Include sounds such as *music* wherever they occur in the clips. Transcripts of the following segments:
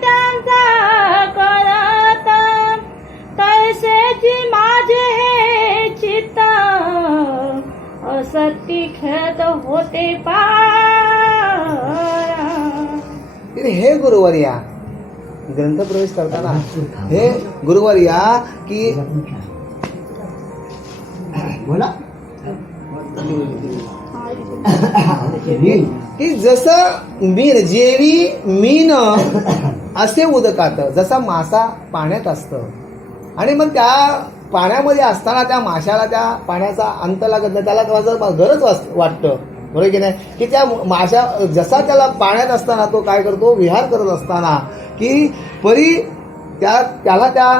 त्यांचा कळत. तैसेची माझे हे चित्त. असती खेळत होते पारा तिने हे गुरुवर्या ग्रंथप्रवेश करताना हे गुरुवर्या की बोला. की जसं मीन जेवी मीन असे उदकात जसा मासा पाण्यात असतं. आणि मग त्या पाण्यामध्ये असताना त्या माशाला त्या पाण्याचा अंत लागत नाही त्याला माझं गरज वाटतं. बरोबर की नाही? की त्या माशा जसा त्याला पाण्यात असताना तो काय करतो विहार करत असताना की परी त्या त्याला त्या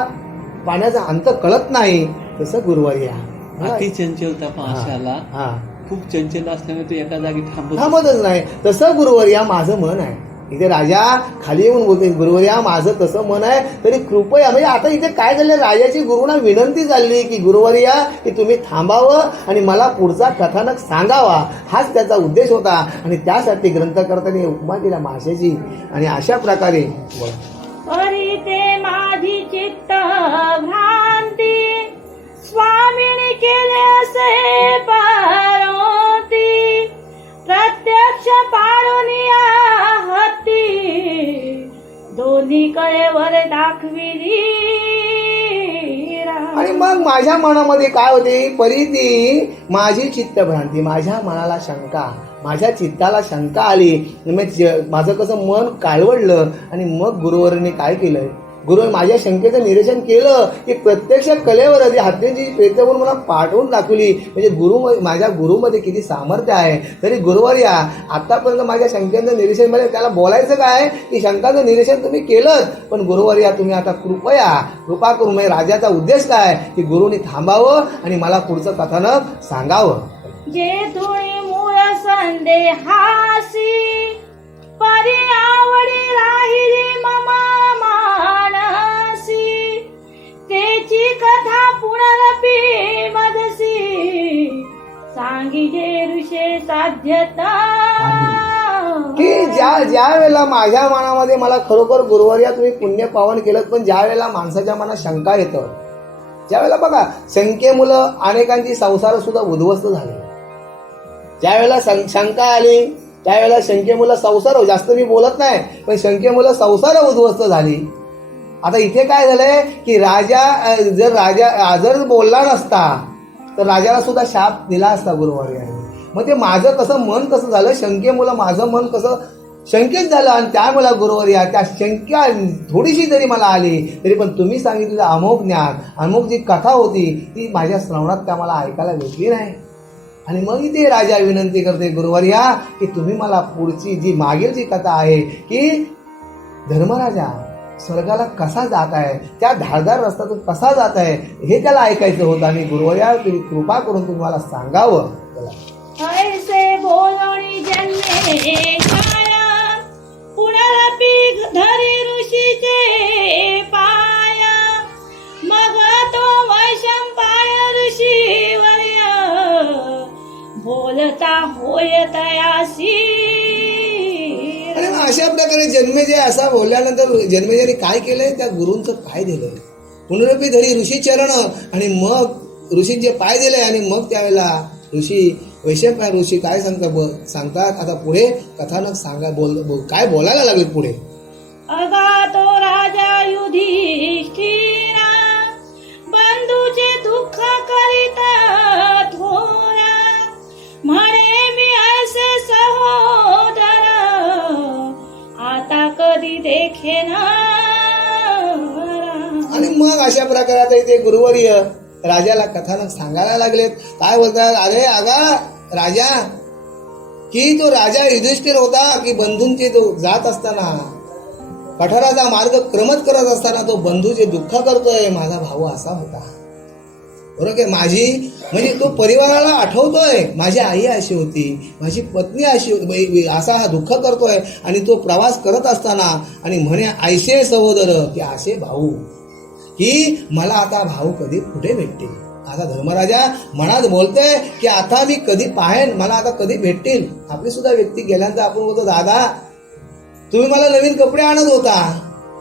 पाण्याचा अंत कळत नाही तसं गुरुवारी अति चंचल त्या माशाला हा. खूप चंचल असल्यामुळे तो एका जागी थांबत थांबतच नाही. तसं गुरुवर्या माझं मन आहे. इथे राजा खाली येऊन बोलते गुरुवर्या माझं तसं मन आहे. तरी कृपया म्हणजे आता इथे काय झालं राजाची गुरुना विनंती झाली की गुरुवर्या की तुम्ही थांबावं आणि मला पुढचा कथानक सांगावा. हाच त्याचा उद्देश होता. आणि त्यासाठी ग्रंथकर्त्याने उपमा दिल्या माशाची. आणि अशा प्रकारे माझी चित्त भ्रांती. स्वामीने केले असे पारोती प्रत्यक्ष पारुनिया हत्ती. दोन्ही कळेवर दाखविली आणि मग माझ्या मनामध्ये काय होते? परिती माझी माझी चित्तभ्रांती माझ्या मनाला शंका माझ्या चित्ताला शंका आली. मग माझं कसं मन काळवडलं आणि मग गुरुवरने काय केलंय? गुरु माझ्या शंकेचं निरसन केलं की प्रत्यक्ष कलेवर जी हत्तीची करून मला पाठवून दाखवली. म्हणजे गुरु माझ्या गुरुमध्ये किती सामर्थ्य आहे. तरी गुरुवर या. आतापर्यंत माझ्या शंकेचं निरीक्षण म्हणजे त्याला बोलायचं काय? की शंकाचं निरीक्षण तुम्ही केलं पण गुरुवर या तुम्ही आता कृपया कृपा करून म्हणजे राजाचा उद्देश काय? की गुरुने थांबावं आणि मला पुढचं कथानक सांगावं. जे धुळी मूळ संदेहासी परी आवडी राहिली सांगी ऋषे साध्यता. की ज्या ज्या वेळेला माझ्या मनामध्ये मला खरोखर गुरुवर्या तुम्ही पुण्य पावन केलं पण ज्या वेळेला माणसाच्या मनात शंका येतं ज्या वेळेला बघा शंकेमुळं अनेकांची संसार सुद्धा उद्ध्वस्त झाले. ज्या वेळेला शंका आली त्यावेळेला शंकेमुळं संसार जास्त मी बोलत नाही पण शंकेमुळं संसार उद्ध्वस्त झाली. आता इथे काय झालंय की राजा जर राजा जर बोलला नसता तर राजाला सुद्धा शाप दिला असता गुरुवर्याने मग ते माझं कसं मन कसं झालं? शंकेमुळं माझं मन कसं शंकेत झालं आणि त्यामुळे गुरुवर्या त्या शंका थोडीशी जरी मला आली तरी पण तुम्ही सांगितलेलं अमोक ज्ञान अमोक जी कथा होती ती माझ्या श्रवणात त्या मला ऐकायला भेटली नाही. आणि मग इथे राजा विनंती करते गुरुवर्या की तुम्ही मला पुढची जी मागील जी कथा आहे की धर्मराजा स्वर्गाला कसा जात आहे? त्या धारदार रस्त्यातून कसा जात आहे? हे त्याला ऐकायचं होतं. आणि गुरुवर्या कृपा करून तुम्हाला सांगावं. त्याला धरी ऋषीचे मग तो बोलता होय तयासी. अशा प्रकारे जन्मेजय असा बोलल्यानंतर जन्मेजयाने काय केलंय? त्या गुरूंचं काय दिलंय. पुनरपी धरी ऋषी चरण आणि मग ऋषींचे पाय दिले आणि मग त्यावेळेला ऋषी वैशंपाय ऋषी काय सांगतात ब- सांगतात? आता पुढे कथानक सांगा बोल बोल- काय बोलायला लागले पुढे? अगा तो राजा युधिष्ठिरा बंधूचे दुःख करीता थोरा म्हणे आणि मग अशा प्रकारे आता इथे गुरुवर्य राजाला कथानक सांगायला लागलेत. काय बोलतात अरे आगा राजा की तो राजा युधिष्ठिर होता की बंधूंचे तो जात असताना? कठोराचा मार्ग क्रमत करत असताना तो बंधूचे दुःख करतोय माझा भाऊ असा होता. बरोबर माझी म्हणजे तो परिवाराला आठवतोय. माझी आई अशी होती माझी पत्नी अशी होती. असा हा दुःख करतोय आणि तो प्रवास करत असताना आणि म्हणे ऐसे सहोदर की असे भाऊ की मला आता भाऊ कधी कुठे भेटतील? आता धर्मराजा मनात बोलतोय की आता मी कधी पाहेन मला आता कधी भेटतील? आपली सुद्धा व्यक्ती गेल्यानंतर आपण बोलतो दादा तुम्ही मला नवीन कपडे आणत होता.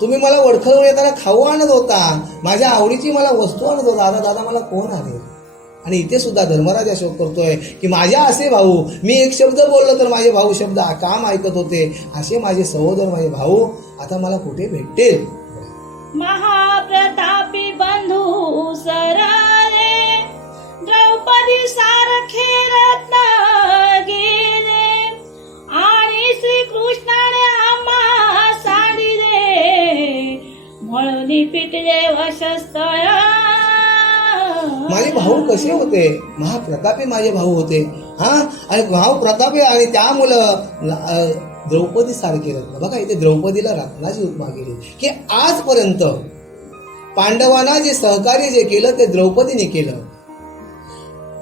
तुम्ही मला वडखळवर येताना खाऊ आणत होता. माझ्या आवडीची मला वस्तू आणत होता. आता दादा मला कोण आहे? आणि इथे सुद्धा धर्मराज अशोक करतोय की माझ्या असे भाऊ मी एक शब्द बोललो तर माझे भाऊ शब्द काम ऐकत होते. असे माझे सहोदर माझे भाऊ आता मला कुठे भेटतील? महाप्रतापी बंधू सरारे द्रौपदी सारखे वशस्थळ. माझे भाऊ कसे होते? महाप्रतापी माझे भाऊ होते. हा? आणि भाऊ प्रतापी आणि त्या मुलं द्रौपदी सारखे रत्न बघा इथे द्रौपदीला रत्नाची उपमा केली. की आजपर्यंत पांडवांना जे सहकार्य जे केलं ते द्रौपदीने केलं.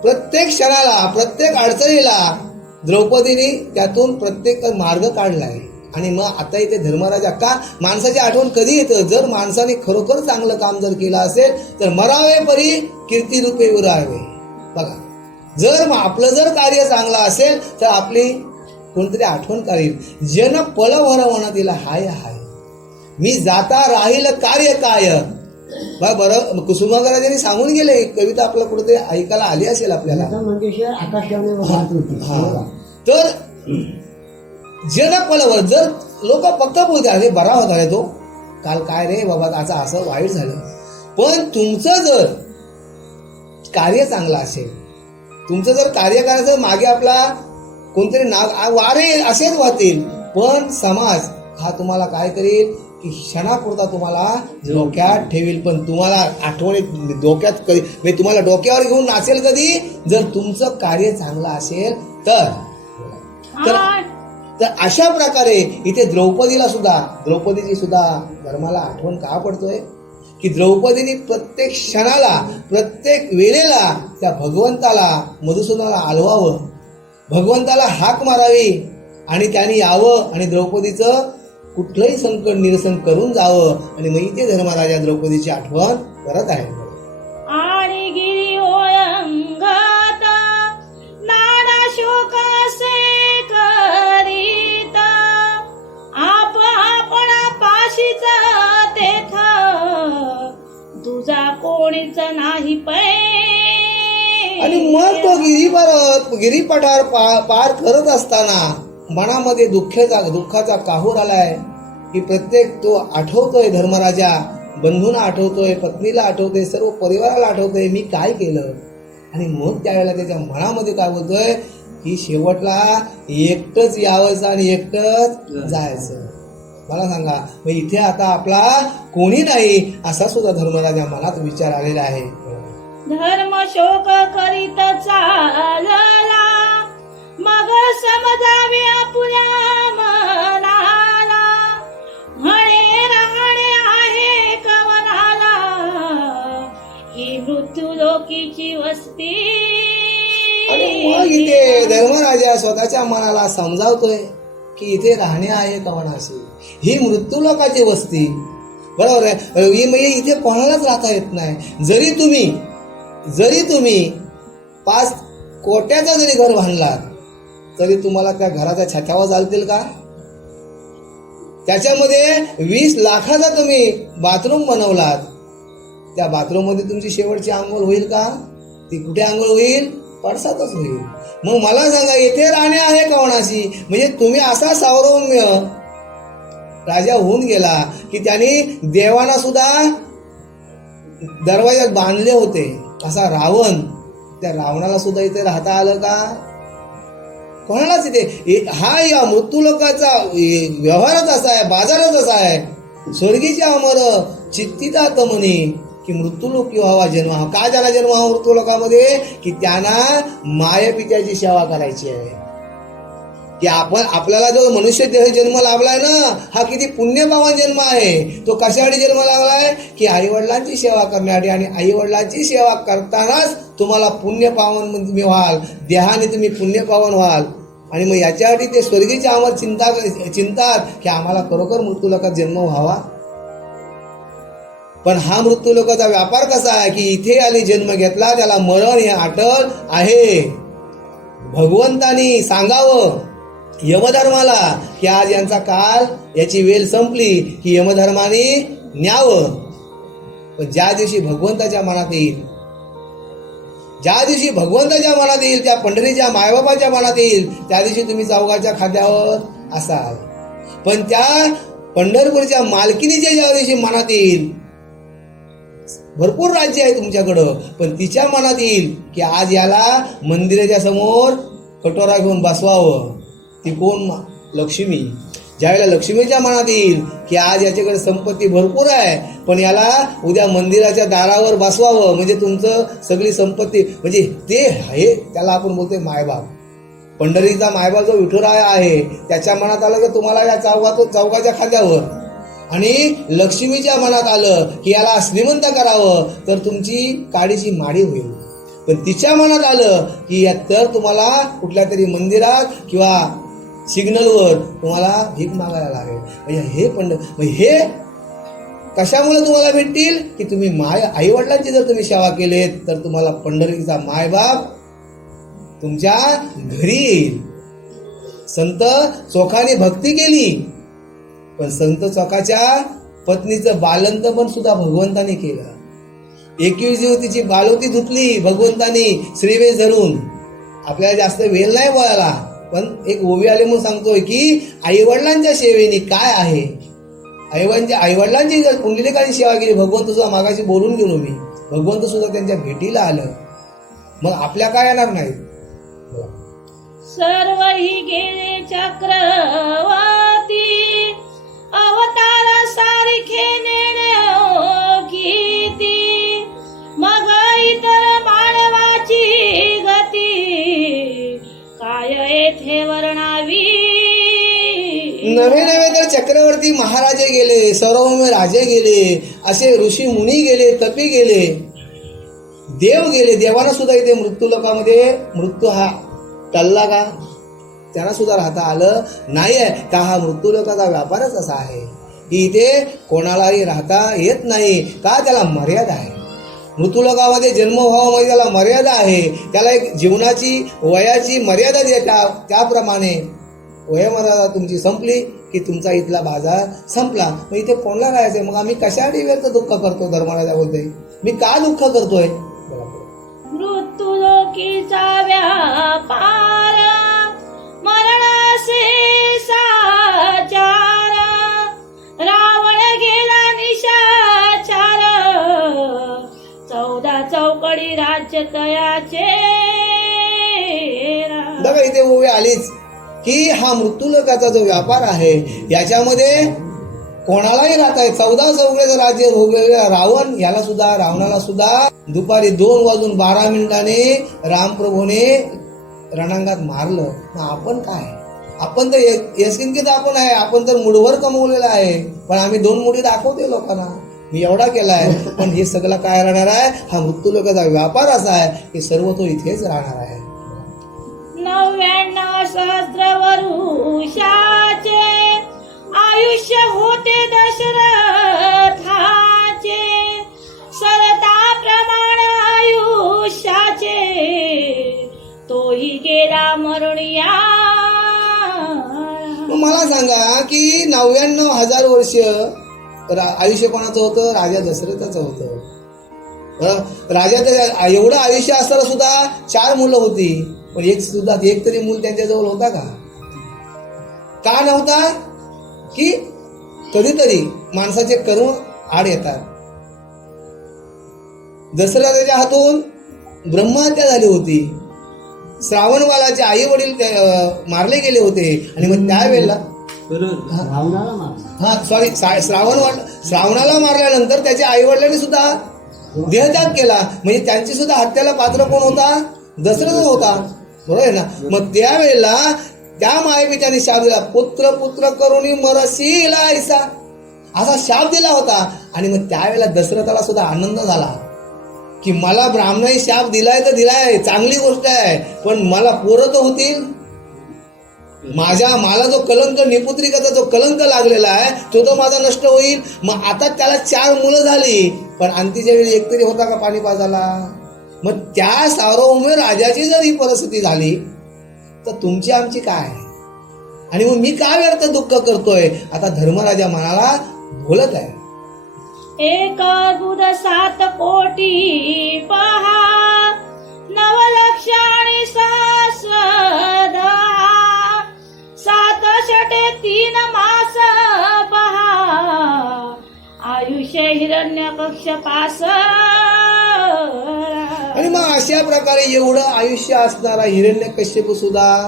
प्रत्येक क्षणाला प्रत्येक अडचणीला द्रौपदीने त्यातून प्रत्येक मार्ग काढलाय. आणि मग आता इथे धर्मराजा का? माणसाची आठवण कधी येतं? जर माणसाने खरोखर चांगलं काम जर केलं असेल तर मरावे परी कीर्ती रूपे उरावे. बघा जर म- आपलं जर कार्य चांगलं असेल तर आपली कोणतरी आठवण करेल जन पळ भरवणं तिला हाय हाय. मी जाता राहील कार्य काय? बघ बरं कुसुमाग्रजांनी सांगून गेले कविता आपल्या कुठेतरी ऐकायला आली असेल आपल्याला. आकाशवाणी. तर जन जर लोक फक्त बोलते अरे बरा होता रे तो. काल काय रे बाबा आता असं वाईट झालं. पण तुमचं जर कार्य चांगलं असेल तुमचं जर कार्य करायचं मागे आपला कोणतरी नाग वारे असेच वाहतील. पण समाज हा तुम्हाला काय करेल की क्षणापुरता तुम्हाला डोक्यात ठेवील. पण तुम्हाला आठवणीत डोक्यात कधी म्हणजे तुम्हाला डोक्यावर घेऊन नाचेल कधी? जर तुमचं कार्य चांगलं असेल तर तर अशा प्रकारे इथे द्रौपदीला सुद्धा द्रौपदीची सुद्धा धर्माला आठवण का पडतोय? की द्रौपदीने प्रत्येक क्षणाला प्रत्येक वेळेला त्या भगवंताला मधुसूदनाला आलवावं भगवंताला हाक मारावी आणि त्यांनी यावं आणि द्रौपदीचं कुठलंही संकट निरसन करून जावं आणि मग इथे धर्मराजा द्रौपदीची आठवण करत आहे कोणीच नाही पै. आणि मग तो गिरीपार गिरी पठार पार करत असताना मनामध्ये दुःखाचा दुःखाचा काहूर आलाय की प्रत्येक तो आठवतोय धर्मराजा बंधूंना आठवतोय पत्नीला आठवतोय सर्व परिवाराला आठवतोय मी काय केलं? आणि मग त्यावेळेला त्याच्या मनामध्ये काय बोलतोय की शेवटला एकटंच यावंच आणि एकटंच जायचं. मला सांगा मग इथे आता आपला कोणी नाही असा सुद्धा धर्मराजा मनात विचार आलेला आहे. धर्म शोक करीत चालला. मग समजावे आपुल्या मनाला. म्हणे राहणे आहे कवनाला ही मृत्यू लोकीची वस्ती. मग इथे धर्मराजा स्वतःच्या मनाला समजावतोय. की इथे राहणे आहे कवनाशी. ही मृत्यू लोकाची वस्ती. बरोबर आहे? ही म्हणजे इथे कोणालाच राहता येत नाही. जरी तुम्ही जरी तुम्ही पाच कोट्याचं जरी घर बांधलात तरी तुम्हाला त्या घराच्या छतावर चालतील का? त्याच्यामध्ये वीस लाखाचा तुम्ही बाथरूम बनवलात. त्या बाथरूममध्ये तुमची शेवटची आंघोळ होईल का? ती कुठे आंघोळ होईल? पडसातच होईल मग मला सांगा येथे राणे आहे कोणाशी? म्हणजे तुम्ही असा सावरौम्य राजा होऊन गेला की त्यांनी देवाना सुद्धा दरवाजात बांधले होते. असा रावण त्या रावणाला सुद्धा इथे राहता आलं का? कोणालाच इथे? हा या मृत्यू लोकाचा व्यवहारच असा आहे बाजारच असा आहे. स्वर्गीचे अमर चित्तितात तमनी की मृत्यू लोक व्हावा जन्म हा. का झाला जन्म हा मृत्यूलोकामध्ये की त्यांना मायपित्याची सेवा करायची आहे. की आपण आपल्याला जो मनुष्य देह जन्म लाभलाय ना हा किती पुण्यभावा जन्म आहे. तो कशासाठी जन्म लाभलाय? की आई वडिलांची सेवा करण्यासाठी. आणि आई वडिलांची सेवा करतानाच तुम्हाला पुण्यपावन तुम्ही म्हणजे व्हाल देहाने तुम्ही पुण्यपावन व्हाल. आणि मग याच्यासाठी ते स्वर्गीचे आम्हाला चिंता चिंतात की आम्हाला खरोखर मृत्यूलोकात जन्म व्हावा. पण हा मृत्यू लोकांचा व्यापार कसा आहे की इथे आली जन्म घेतला त्याला मरण हे अटल आहे. भगवंतानी सांगावं यमधर्माला की आज यांचा काल याची वेल संपली की यमधर्माने न्यावं. पण ज्या दिवशी भगवंताच्या मनात येईल ज्या दिवशी भगवंताच्या मनात येईल त्या पंढरीच्या मायबापाच्या मनात येईल त्या दिवशी तुम्ही चौघाच्या खाद्यावर असाल. पण त्या पंढरपूरच्या मालकीनीच्या ज्या दिवशी मनात येईल भरपूर राज्य आहे तुमच्याकडं. पण तिच्या मनात येईल की आज याला मंदिराच्या समोर कटोरा घेऊन बसवावं. ती कोण? लक्ष्मी. ज्यावेळेला लक्ष्मीच्या मनात येईल की आज याच्याकडे संपत्ती भरपूर आहे पण याला उद्या मंदिराच्या दारावर बसवावं म्हणजे तुमचं सगळी संपत्ती म्हणजे ते हे त्याला आपण बोलतोय मायबाप. पंढरीचा मायबाप जो विठुराया आहे त्याच्या मनात आलं की तुम्हाला या चौकात चौकाच्या खाद्यावर. आणि लक्ष्मीच्या मनात आलं की याला श्रीमंत करावं तर तुमची काडीची माडी होईल. पण तिच्या मनात आलं की या तर तुम्हाला कुठल्या तरी मंदिरात किंवा सिग्नलवर तुम्हाला भीक मागायला लागेल. म्हणजे हे पंड म्हणजे हे कशामुळे तुम्हाला भेटतील? की तुम्ही माय आई वडिलांची जर तुम्ही सेवा केलीत तर तुम्हाला पंढरीचा मायबाप तुमच्या घरी येईल. संत चोखाने भक्ती केली पण संत चोखाच्या पत्नीचं बालंत पण सुद्धा भगवंताने केलं. एकवीस दिवस तिची बालवती धुतली भगवंताने श्रीवेश धरून. आपल्याला जास्त वेळ नाही वळाला पण एक ओवी आले म्हणून सांगतोय की आईवडिलांच्या सेवेने काय आहे? आईवडिलांच्या आईवडिलांची जर पुंडलिकाची सेवा केली भगवंत सुद्धा मागाशी बोलून गेलो मी. भगवंत सुद्धा त्यांच्या भेटीला आलं. मग आपल्या काय येणार नाही सर्व ही गेले चक्रवर्ती तेथे वर्णावी. नवे नवे तर चक्रवर्ती महाराजे गेले सर्वभौम राजे गेले असे ऋषी मुनी गेले तपी गेले. देव गेले देवाना सुद्धा इथे मृत्यू लोकामध्ये मृत्यू हा टल्ला का? त्यांना सुद्धा राहता आलं नाही आहे का हा मृत्यू लोकाचा व्यापारच असा आहे? की इथे कोणालाही राहता येत नाही. का त्याला मर्यादा आहे? मृत्यूलोकामध्ये जन्म जन्म व्हावामध्ये म्हणजे त्याला मर्यादा आहे. त्याला एक जीवनाची वयाची मर्यादा देता त्याप्रमाणे. वयमर्यादा तुमची संपली की तुमचा इथला बाजार संपला. मग इथे कोणाला राहायचंय? मग आम्ही कशासाठी व्यक्त दुःख करतो धर्मराजा बोलतोय? मी का दुःख करतोय? मृत्यू लोकीचा व्यापार मरण चौदा चौकडी राज्य तयाचे बघा इथे ओवी आलीच. की हा मृत्यूलोकाचा जो व्यापार आहे याच्यामध्ये कोणालाही राहत आहे चौदा चौघेचं राज्य भोगलेलं रावण याला सुद्धा रावणाला सुद्धा. दुपारी दोन वाजून बारा मिनिटाने रामप्रभूने रणांगात मारलं. मग आपण काय? आपण तर यशकिंकित आपण आहे. आपण तर मुठभर कमवलेलं आहे. पण आम्ही दोन मुठी दाखवते लोकांना. मी एवढा केलाय पण हे सगळं काय राहणार आहे? हा मृत्यू लोकांचा व्यापार असा आहे की सर्व तो इथेच राहणार आहे. नव्याण्णव सहस्र वरुषाचे आयुष्य होते दशरथाचे. सरता प्रमाण आयुष्याचे तोही गेला मरणिया मला सांगा की नव्याण्णव हजार वर्ष रा- आयुष्य कोणाचं होतं? राजा दशरथाचं होतं. राजा राजाचं एवढं आयुष्य असताना सुद्धा चार मुलं होती. पण एक सुद्धा एक तरी मूल त्यांच्याजवळ होता का? का नव्हता? की कधीतरी माणसाचे कर्म आड येतात. दशरथाच्या हातून ब्रह्महत्या झाली होती. श्रावणवालाचे आई वडील मारले गेले होते. आणि मग त्यावेळेला हा. सॉरी श्रावण श्रावणाला मारल्यानंतर त्याच्या आई वडिलांनी सुद्धा देहत्याग केला. म्हणजे त्यांची सुद्धा हत्याला पात्र कोण होता? दशरथ होता. बरोबर आहे ना? मग त्यावेळेला त्या मायपित्याने शाप दिला. पुत्र पुत्र करुणी मरशील ऐसा असा शाप दिला होता. आणि मग त्यावेळेला दशरथाला सुद्धा आनंद झाला. की मला ब्राह्मणाने शाप दिलाय तर दिलाय. चांगली गोष्ट आहे. पण मला पोरं तर होतील. माझ्या मला जो कलंक निपुत्रिकाचा जो कलंक लागलेला आहे तो तर माझा नष्ट होईल. मग आता त्याला चार मुलं झाली. पण अंतीच्या वेळी एकतरी होता का पाणी पाजाला मग त्या सार्वभौम राजाची जर ही परिस्थिती झाली तर तुमची आमची काय? आणि मग मी का व्यर्थ दुःख करतोय? आता धर्मराजा मनाला बोलत आहे. एक बुध सात कोटी पहा. नवलक्ष आणि सहस्र षटे तीन मास पहा. आयुष्य हिरण्य पक्ष पास. आणि मग अशा प्रकारे एवढं आयुष्य असणारा हिरण्य कश्यप सुद्धा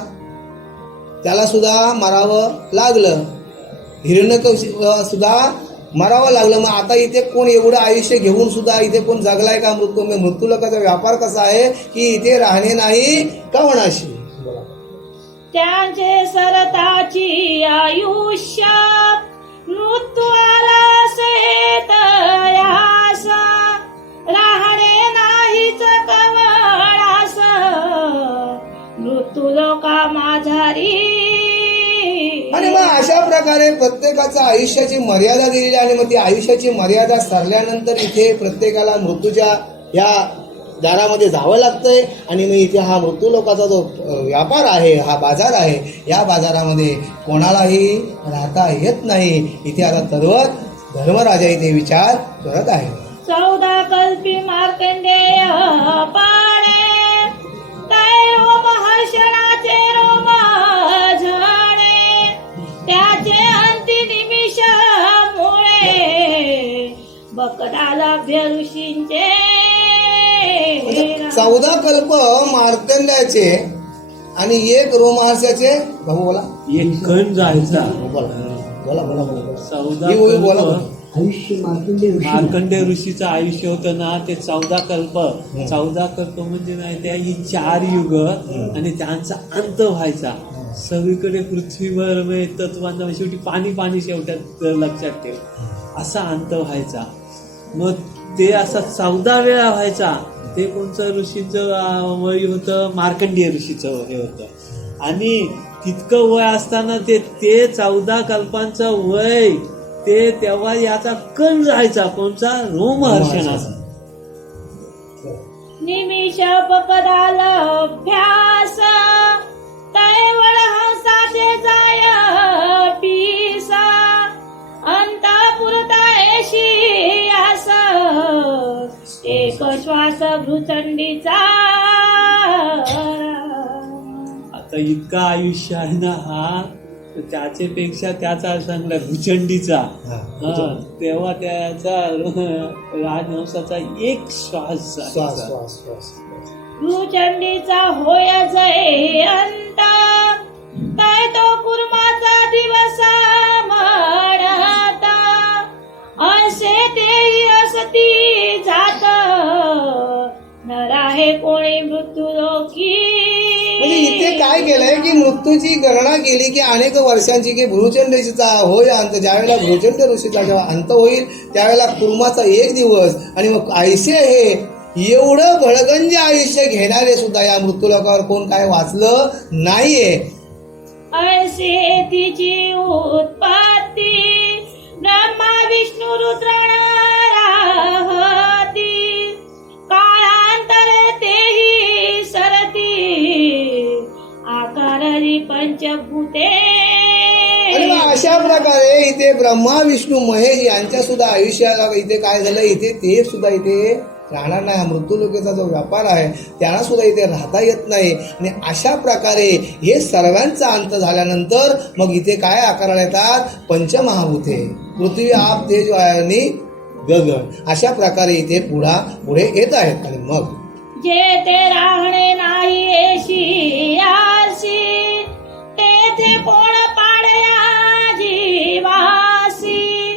त्याला सुद्धा मारावं लागलं. हिरण्य सुद्धा मारावं लागलं. मग आता इथे कोण एवढं आयुष्य घेऊन सुद्धा इथे कोण जगलाय का मृत्यू? म्हणजे मग मृत्यू लोकांचा व्यापार कसा आहे की इथे राहणे नाही? का होणाशी त्यांचे सरताची आयुष्य मृत्यूला सेत राहणे नाहीच कवळास मृत्यू लोका माझारी आणि मग अशा प्रकारे प्रत्येकाचा आयुष्याची मर्यादा दिलेली आणि मग ती आयुष्याची मर्यादा सरल्यानंतर इथे प्रत्येकाला मृत्यूच्या या दारामध्ये जावं लागतंय आणि मग इथे हा मृत्यू लोकाचा जो व्यापार आहे हा बाजार आहे या बाजारामध्ये कोणालाही राहता येत नाही. इथे आता तरवत धर्मराजा इथे विचार करत आहे चौदा कल्पी मार्कंडेय पाणे ऋषींचे चौदा कल्प मार्तंड्याचे आणि एक रोमहर्षाचे भाऊ बोला. एक कण जायचा. बोला बोला बोला बोला. चौदा ही होईल, बोला, बोला. कल्प आयुष्य मार्कंडे ऋषी. मार्कंडे ऋषीचं आयुष्य होतं ना ते चौदा कल्प. चौदा कल्प म्हणजे नाही त्या ही चार युग आणि त्यांचा अंत व्हायचा. सगळीकडे पृथ्वीवर म्हणजे तत्वांना शेवटी पाणी पाणी शेवटात लक्षात ठेव. असा अंत व्हायचा. मग ते असा चौदा वेळा व्हायचा. ते कोणचं ऋषीचं वय होतं? मार्कंडीय ऋषीचं हे होतं. आणि तितकं वय असताना ते ते चौदा कल्पांचं वय ते तेव्हा याचा कण जायचा कोणचा रोमहर्षणाचा निमिष पकडाल अभ्यास. तैवळ हंसाचे एक श्वास भ्रुचंडीचा आता इतका आयुष्य आहे ना हा तर त्याच्यापेक्षा त्याचा चांगला भुचंडीचा. तेव्हा त्याचा *laughs* राजहंसाचा एक श्वास श्वास जायचा. श्वास श्वास. भ्रुचंडीचा होय जय कोणी मृत्यू लोकी म्हणजे इथे काय केलंय की मृत्यूची गणना केली की अनेक वर्षांची की भ्रुचंड ऋषीचा होय अंत ज्यावेळेला भ्रुचंड ऋषीचा जेव्हा अंत होईल त्यावेळेला कुर्माचा एक दिवस आणि मग आयुष्य हे एवढं भडगंज आयुष्य घेणारे सुद्धा या मृत्यूलोकावर कोण काय वाचलं नाहीये. तिची उत्पत्ती ब्रह्मा विष्णू रुद्रण पंचभूते. आणि मग अशा प्रकारे इथे ब्रह्मा विष्णू महेश यांच्या सुद्धा आयुष्याला इथे काय झालं? इथे ते सुद्धा इथे राहणार नाही. हा मृत्यूलोकेचा जो व्यापार आहे त्यांना सुद्धा इथे राहता येत नाही. आणि अशा प्रकारे हे सर्वांचा अंत झाल्यानंतर मग इथे काय आकाराला येतात? पंचमहाभूते. पृथ्वी आप तेज आणि गगन अशा प्रकारे इथे पुढा पुढे येत आहेत. आणि मग? जे ते राहणे नाही तेथे कोण पाडया जीवासी?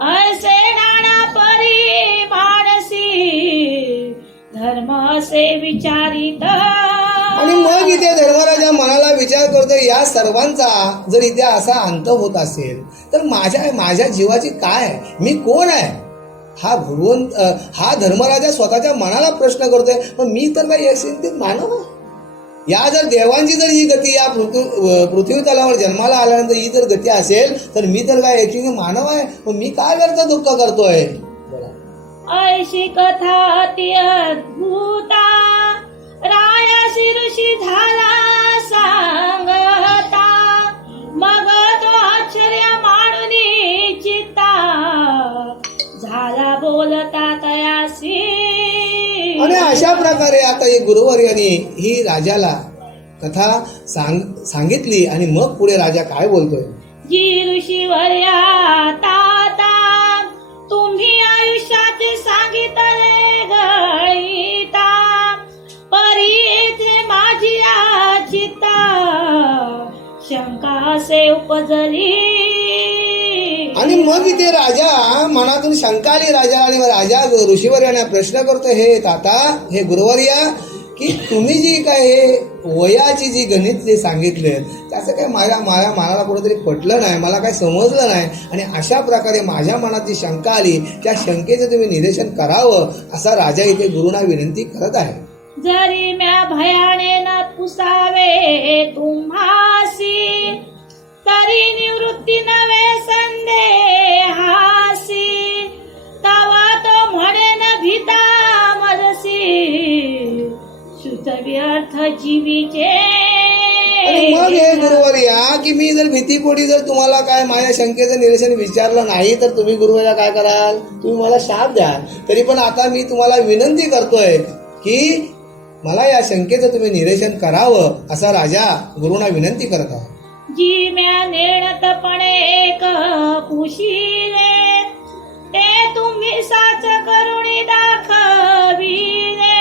असे नाना परी मानसी. धर्म असे विचारित. आणि मग इथे धर्मराजा मनाला विचार करतो या सर्वांचा जर इथे असा अंत होत असेल तर माझ्या माझ्या जीवाची काय मी कोण आहे? हा भगवंत हा धर्मराजा स्वतःच्या मनाला प्रश्न करतोय. पण मी तर काही असेल ते मानव? आहे या जर देवांची जर ही गती या पृथ्वी पृथ्वी तलावर जन्माला आल्यानंतर ही जर गती असेल तर मी तर काय याची मानव आहे? मग मी काय करता दुःख करतोय? ऐशी कथा अति अद्भुता रायाशी ऋषी झाला सांगता मग तो आश्चर्य मांडून चित्ता झाला बोलता तयासी आणि अशा प्रकारे आता ही गुरुवर्याने ही राजाला कथा सांग सांगितली आणि मग पुढे राजा काय बोलतोय? ताता तुम्ही आयुष्याचे सांगितले गळीता परी येथे माझी चित्ता शंका असे उपजली आणि मग इथे राजा मनातून शंका आली राजा आणि मग राजा यांना प्रश्न करतो हे ताता हे गुरुवर्या की तुम्ही जी काय हे वयाची जी गणित जे सांगितले त्याचं काय माझ्या माझ्या मनाला कुठेतरी पटलं नाही मला काय समजलं नाही. आणि अशा प्रकारे माझ्या मनात जी शंका आली त्या शंकेचं तुम्ही निदेशन करावं असा राजा इथे गुरुना विनंती करत आहे. जरी म्या भयाने न पुसावे तुम्हासी तरी निवृत्ती नवे संदेहासी. तवा तो म्हणे न भीता मदसी सुत व्यर्थ जीवीचे मग हे गुरुवर या की मी जर भीतीपोटी जर तुम्हाला काय माझ्या शंकेचं निरसन विचारलं नाही तर तुम्ही गुरुवाला काय कराल? तुम्ही मला शाप द्या तरी पण आता मी तुम्हाला विनंती करतोय की मला या शंकेचं तुम्ही निरीक्षण करावं असा राजा गुरुना विनंती करत आहे जी म्या नेणतपणे एक पुशिले ते तुम्ही साच करुणी दाखविले.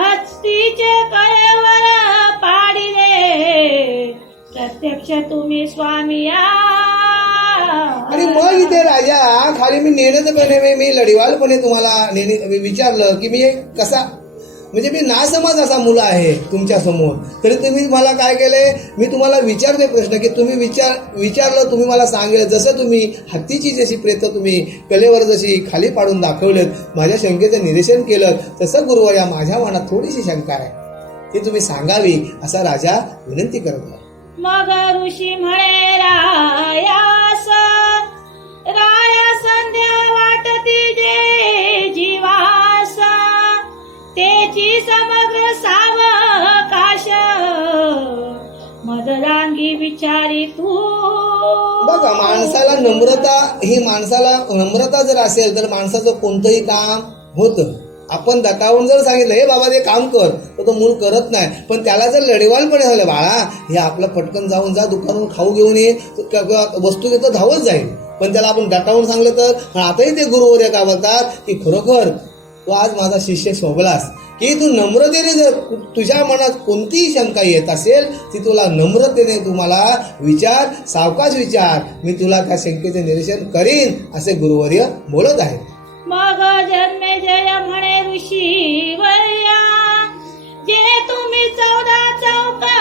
हस्तीचे कळेवर पाडिले. प्रत्यक्ष तुम्ही स्वामी आणि मग इथे राजा खाली मी नेणतपणे मी- मी लढिवालपणे तुम्हाला विचारलं की मी कसा म्हणजे मी नासमज असा मुलं आहे तुमच्यासमोर. तरी तुम्ही मला काय केले मी तुम्हाला विचारतोय प्रश्न की तुम्ही विचार विचारलं तुम्ही मला सांगितलं. जसं तुम्ही हत्तीची जशी प्रेत तुम्ही कलेवर जशी खाली पाडून दाखवलेत माझ्या शंकेचं निरीक्षण केलं तसं गुरुवर या माझ्या मनात थोडीशी शंका आहे. ती तुम्ही सांगावी असा राजा विनंती करत मग ऋषी म्हणे तेची समग्र सावकाश. मदरांगी विचारी तू. बघा माणसाला नम्रता ही माणसाला नम्रता जर असेल तर माणसाचं कोणतंही काम होतं. आपण दटावून जर सांगितलं हे बाबा ते काम कर. तर तो मूल करत नाही. पण त्याला जर लढवालपणे झालं बाळा हे आपलं पटकन जाऊन जा दुकानून खाऊ घेऊन ये तो वस्तू घेतो धावत जाईल. पण त्याला आपण दटावून सांगलं तर आताही ते गुरुवर्य का बोलतात की खरोखर तू आज माझा शिष्य शोभलास. की तू नम्रतेने जर तुझ्या मनात कोणतीही शंका येत असेल ती तुला नम्रतेने तुम्हाला विचार सावकाश विचार मी तुला त्या शंकेचे निरीक्षण करीन असे गुरुवर्य बोलत आहेत. मग जन्मे जय म्हणे ऋषी वर्या जे तुम्ही चौदा चौका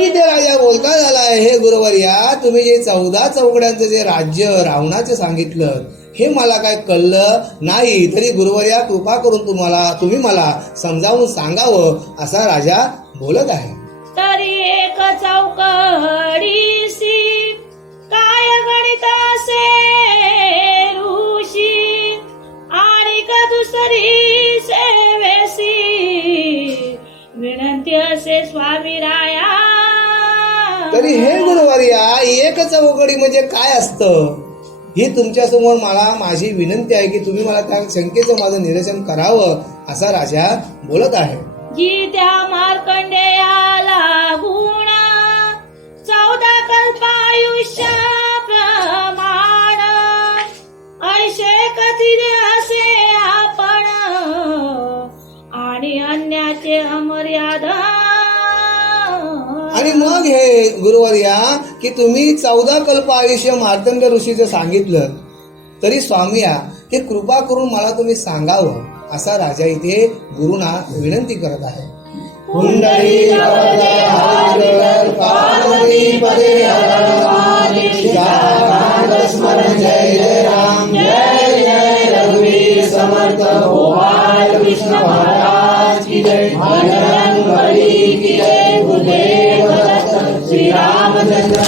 आणि इथे राजा बोलता झाला हे गुरुवर्या तुम्ही जे चौदा चौकड्यांचं जे राज्य रावणाचं सांगितलं हे मला काय कळलं नाही? तरी गुरुवर्या कृपा करून तुम्हाला तुम्ही मला समजावून सांगावं असा राजा बोलत आहे. तरी एक चौकडीसी काय गणित असे ऋषी? आणि का दुसरी सेवेसी विनंती असे स्वामी राया तरी हे गुरुवार्या एकच अवघडी म्हणजे काय असतं? ही तुमच्यासमोर मला माझी विनंती आहे की तुम्ही मला त्या शंकेचं माझं निरसन करावं असा राजा बोलत आहे. जी त्या मार्कंडेयाला गुणा चौदा कल्प आयुष्या आणि मग हे गुरुवर्या की तुम्ही चौदा कल्प आयुष्य मार्तंड ऋषीचं सांगितलं तरी स्वामिया हे कृपा करून मला तुम्ही सांगावं असा राजा इथे गुरुना विनंती करत आहे. पुंडरी আমাদের